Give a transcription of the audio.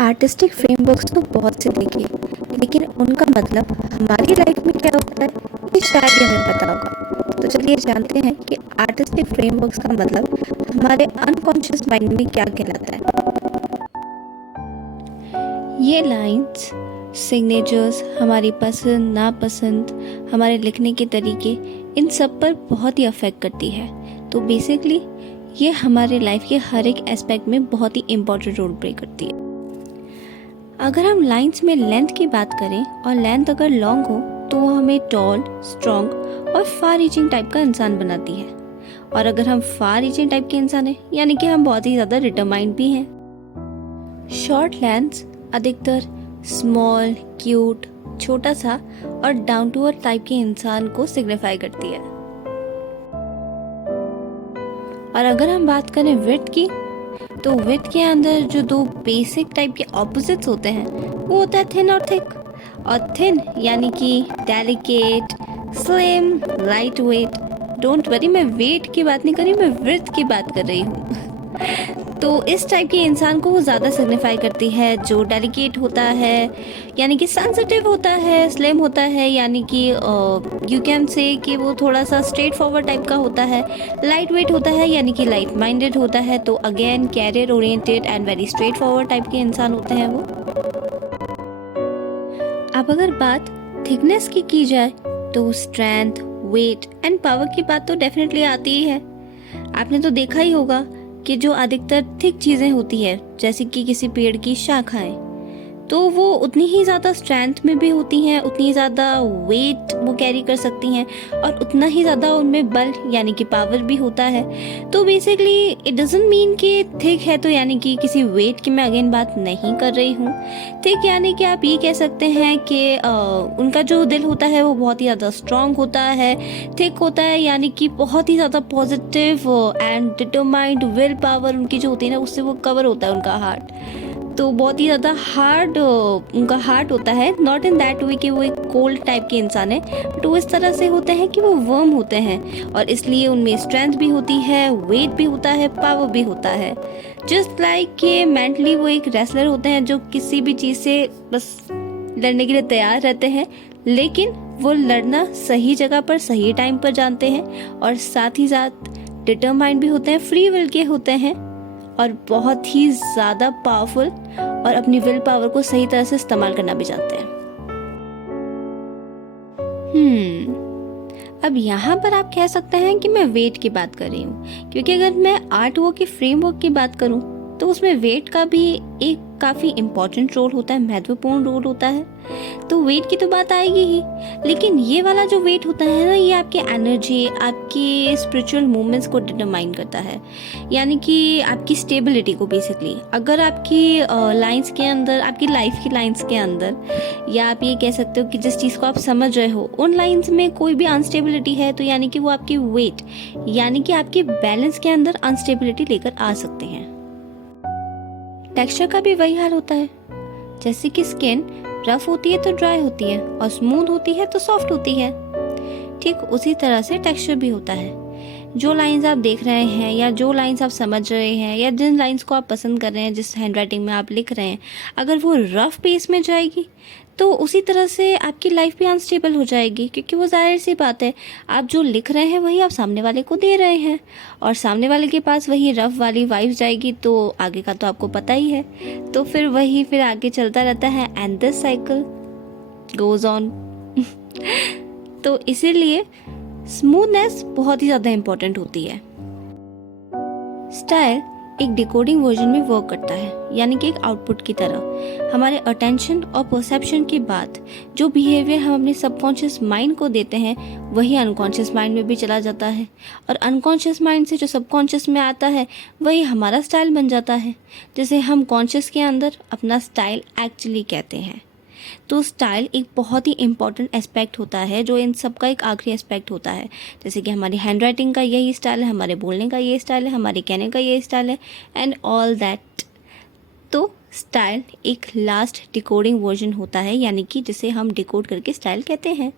Artistic frameworks तो बहुत से देखे, लेकिन उनका मतलब हमारी लाइफ में क्या होता है ये शायद ही हमें पता होगा। तो चलिए जानते हैं कि आर्टिस्टिक फ्रेमवर्क्स का मतलब हमारे अनकॉन्शियस माइंड में क्या कहलाता है। ये लाइंस, सिग्नेचर्स, हमारी पसंद नापसंद, हमारे लिखने के तरीके, इन सब पर बहुत ही अफेक्ट करती है। तो बेसिकली ये हमारे लाइफ के हर एक एस्पेक्ट में बहुत ही इम्पोर्टेंट रोल प्ले करती है। अगर हम लाइंस में लेंथ की बात करें और लेंथ अगर लॉन्ग हो तो वो हमें टॉल, स्ट्रॉन्ग और फार रीचिंग टाइप का इंसान बनाती है। और अगर हम फार रीचिंग टाइप के इंसान हैं यानी कि हम बहुत ही ज़्यादा डिटरमाइंड भी हैं। शॉर्ट लेंथ्स अधिकतर स्मॉल, क्यूट, छोटा सा और डाउन टू अर्थ टाइप के इंसान को सिग्निफाई करती है। और अगर हम बात करें विड्थ की, तो विड्थ के अंदर जो दो बेसिक टाइप के ऑपोजिट्स होते हैं वो होता है थिन और थिक। और थिन यानी कि delicate, slim, light weight. Don't worry, मैं वेट की बात नहीं कर रही, मैं विड्थ की बात कर रही हूँ। तो इस टाइप के इंसान को वो ज़्यादा सिग्निफाई करती है। जो डेलिकेट होता है यानी कि सेंसिटिव होता है, स्लिम होता है यानी कि यू कैन से कि वो थोड़ा सा स्ट्रेट फॉरवर्ड टाइप का होता है, लाइट वेट होता है यानी कि लाइट माइंडेड होता है। तो again career oriented and very straightforward type के इंसान होते हैं वो। अब अगर बात थिकनेस की जाए तो स्ट्रेंथ, वेट एंड पावर की बात तो डेफिनेटली आती ही है। आपने तो देखा ही होगा कि जो अधिकतर थिक चीज़ें होती है जैसे कि किसी पेड़ की शाखाएं, तो वो उतनी ही ज़्यादा स्ट्रेंथ में भी होती हैं, उतनी ही ज़्यादा वेट वो कैरी कर सकती हैं और उतना ही ज़्यादा उनमें बल यानी कि पावर भी होता है। तो बेसिकली इट डजंट मीन कि थिक है तो यानी कि किसी वेट की मैं अगेन बात नहीं कर रही हूँ। थिक यानी कि आप ये कह सकते हैं कि उनका जो दिल होता है वो बहुत ही ज़्यादा स्ट्रांग होता है। थिक होता है यानी कि बहुत ही ज़्यादा positive and determined will power उनकी जो होती है ना, उससे वो कवर होता है उनका हार्ट। तो बहुत ही ज़्यादा हार्ड उनका हार्ट होता है, नॉट इन दैट वे कि वो एक कोल्ड टाइप के इंसान है, बट वो इस तरह से होते हैं कि वो वर्म होते हैं और इसलिए उनमें स्ट्रेंथ भी होती है, वेट भी होता है, पावर भी होता है। जस्ट लाइक कि मेंटली वो एक रेसलर होते हैं जो किसी भी चीज़ से बस लड़ने के लिए तैयार रहते हैं, लेकिन वो लड़ना सही जगह पर सही टाइम पर जानते हैं और साथ ही साथ डिटरमाइंड भी होते हैं, फ्री विल के होते हैं और बहुत ही ज़्यादा पावरफुल और अपनी विल पावर को सही तरह से इस्तेमाल करना भी जानते हैं। अब यहाँ पर आप कह सकते हैं कि मैं वेट की बात कर रही हूँ, क्योंकि अगर मैं आर्ट वर्क के फ्रेमवर्क की बात करूँ तो उसमें वेट का भी एक काफ़ी इम्पोर्टेंट रोल होता है, महत्वपूर्ण रोल होता है। तो वेट की तो बात आएगी ही, लेकिन ये वाला जो वेट होता है ना, ये आपके एनर्जी, आपकी स्पिरिचुअल मूवमेंट्स को डिटरमाइन करता है, यानी कि आपकी स्टेबिलिटी को। बेसिकली अगर आपकी लाइंस के अंदर, आपकी लाइफ की लाइंस के अंदर, या आप ये कह सकते हो कि जिस चीज़ को आप समझ रहे हो उन लाइंस में कोई भी अनस्टेबिलिटी है, तो यानी कि वो आपकी वेट यानी कि आपके बैलेंस के अंदर अनस्टेबिलिटी लेकर आ सकते हैं। टेक्सचर का भी वही हाल होता है, जैसे कि स्किन रफ होती है तो ड्राई होती है और स्मूथ होती है तो सॉफ्ट होती है, ठीक उसी तरह से टेक्सचर भी होता है। जो लाइंस आप देख रहे हैं या जो लाइंस आप समझ रहे हैं या जिन लाइंस को आप पसंद कर रहे हैं, जिस हैंडराइटिंग में आप लिख रहे हैं, अगर वो रफ पेस में जाएगी तो उसी तरह से आपकी लाइफ भी अनस्टेबल हो जाएगी, क्योंकि वो जाहिर सी बात है, आप जो लिख रहे हैं वही आप सामने वाले को दे रहे हैं और सामने वाले के पास वही रफ वाली वाइब्स जाएगी, तो आगे का तो आपको पता ही है। तो फिर आगे चलता रहता है and this cycle goes on. तो इसीलिए स्मूथनेस बहुत ही ज़्यादा इम्पोर्टेंट होती है। स्टाइल एक डिकोडिंग वर्जन में वर्क करता है, यानी कि एक आउटपुट की तरह। हमारे अटेंशन और परसेप्शन के बाद जो बिहेवियर हम अपने सबकॉन्शियस माइंड को देते हैं वही अनकॉन्शियस माइंड में भी चला जाता है, और अनकॉन्शियस माइंड से जो सबकॉन्शियस में आता है वही हमारा स्टाइल बन जाता है, जिसे हम कॉन्शियस के अंदर अपना स्टाइल एक्चुअली कहते हैं। तो स्टाइल एक बहुत ही इम्पॉर्टेंट एस्पेक्ट होता है, जो इन सब का एक आखिरी एस्पेक्ट होता है। जैसे कि हमारी हैंडराइटिंग का यही स्टाइल है, हमारे बोलने का ये स्टाइल है, हमारे कहने का ये स्टाइल है एंड ऑल दैट। तो स्टाइल एक लास्ट डिकोडिंग वर्जन होता है, यानी कि जिसे हम डिकोड करके स्टाइल कहते हैं।